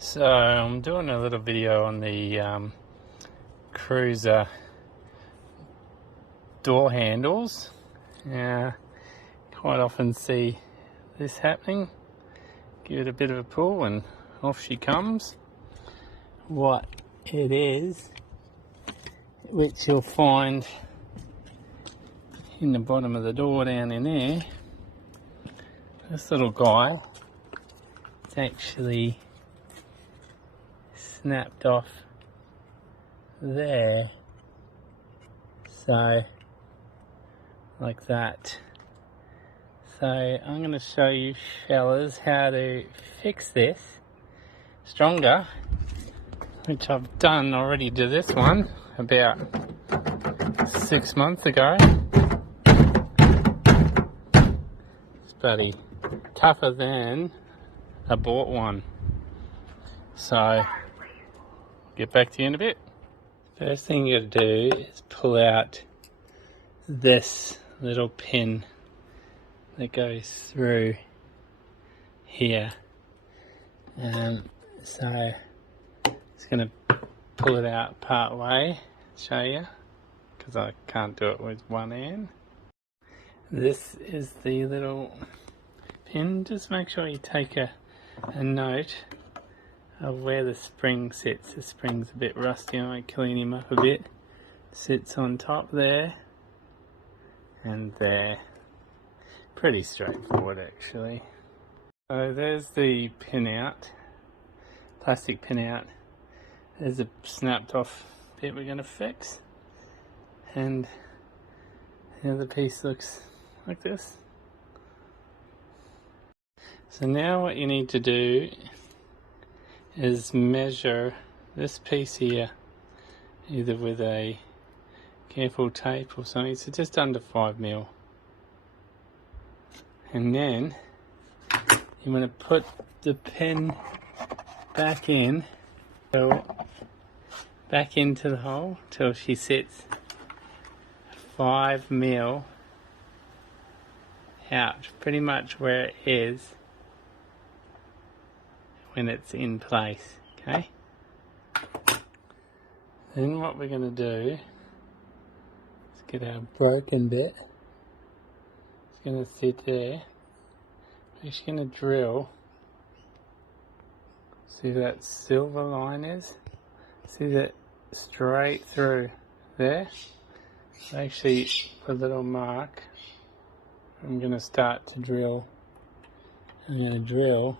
So I'm doing a little video on the Cruiser door handles. Quite often see this happening. Give it a bit of a pull and off she comes. What it is, which you'll find in the bottom of the door down in there, this little guy, it's actually snapped off there, so like that. So I'm going to show you fellas how to fix this stronger, which I've done already to this one about 6 months ago. It's bloody tougher than I bought one. So get back to you in a bit. First thing you got to do is pull out this little pin that goes through here. So just going to pull it out part way, show you, because I can't do it with one hand. This is the little pin. Just make sure you take a note of where the spring sits. The spring's a bit rusty, I might clean him up a bit. Sits on top there and there. Pretty straightforward actually. So there's the pin out, plastic pin out. There's a snapped off bit we're going to fix, and the other piece looks like this. So now what you need to do is measure this piece here, either with a careful tape or something, so just under 5mm. And then you want to put the pin back in, back into the hole till she sits 5mm out, pretty much where it is when it's in place, okay? Then what we're going to do is get our broken bit. It's going to sit there. We're just going to drill. See that silver line is? See that straight through there? Actually, a little mark. I'm going to start to drill. I'm going to drill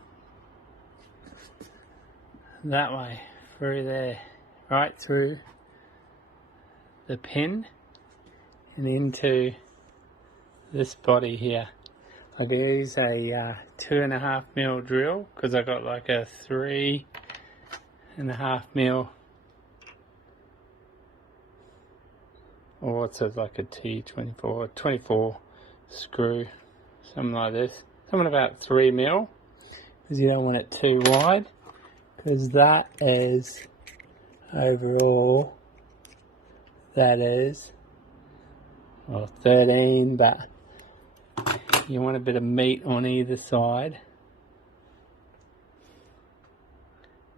that way, through there, right through the pin and into this body here. I use a 2.5mm drill because I got like a 3.5mm, or what's it, like a T24, 24 screw, something like this. Something about 3mm, because you don't want it too wide, because that is overall, that is, well, 13, but you want a bit of meat on either side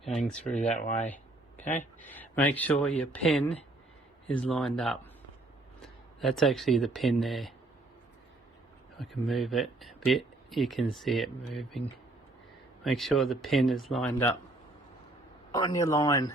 going through that way, okay? Make sure your pin is lined up. That's actually the pin there. If I can move it a bit, you can see it moving. Make sure the pin is lined up on your line.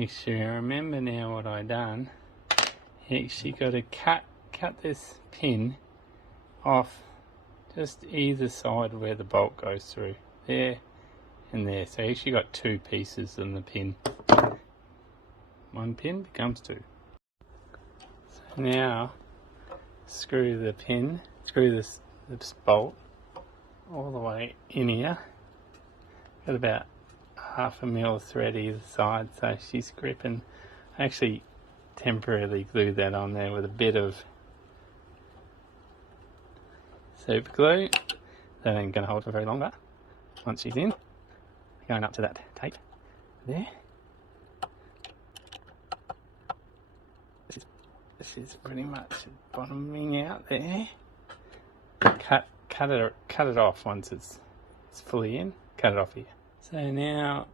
Actually, I remember now what I done. You actually got to cut this pin off just either side where the bolt goes through, there and there. So you actually got two pieces in the pin. One pin becomes two. So now screw the pin, screw this bolt all the way in here. Got about half a mil thread either side, so she's gripping. I actually temporarily glued that on there with a bit of super glue. That ain't going to hold for very long, but once she's in, going up to that tape there. This is pretty much bottoming out there. Cut it off once it's fully in. Cut it off here. So now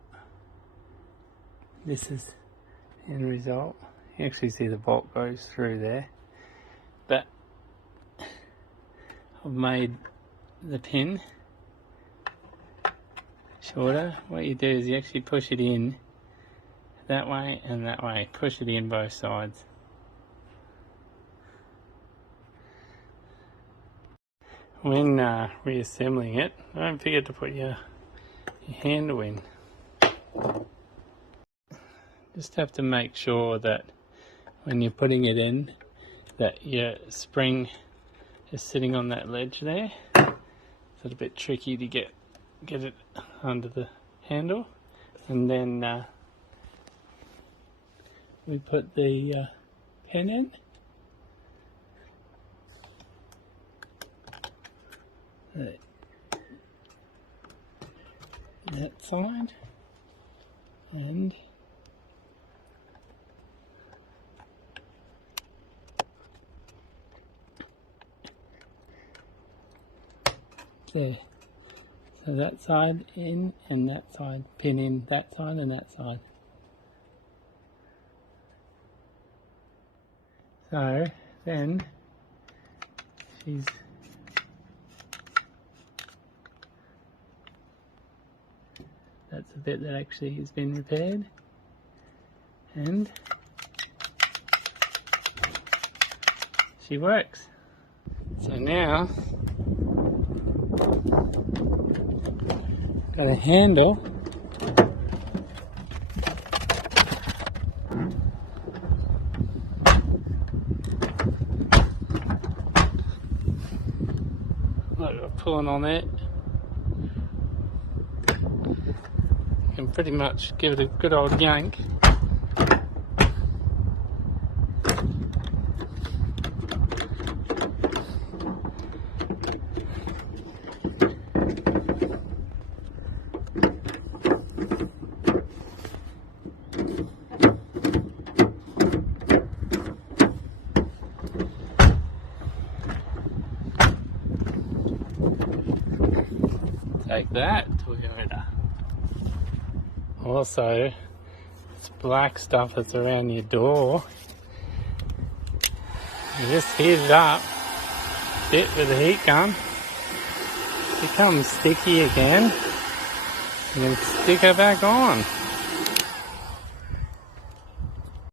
this is the end result. You actually see the bolt goes through there, but I've made the pin shorter. What you do is you actually push it in that way and that way. Push it in both sides. When reassembling it, don't forget to put your handle in. Just have to make sure that when you're putting it in, that your spring is sitting on that ledge there. It's a bit tricky to get it under the handle, and then we put the pin in. That side, and there. So that side in and that side, pin in that side and that side. So then that's a bit that actually has been repaired, and she works. So now got a handle like pulling on it. Can pretty much give it a good old yank. Take that, Toyota. Also, this black stuff that's around your door, you just heat it up a bit with the heat gun. It becomes sticky again, and then stick it back on.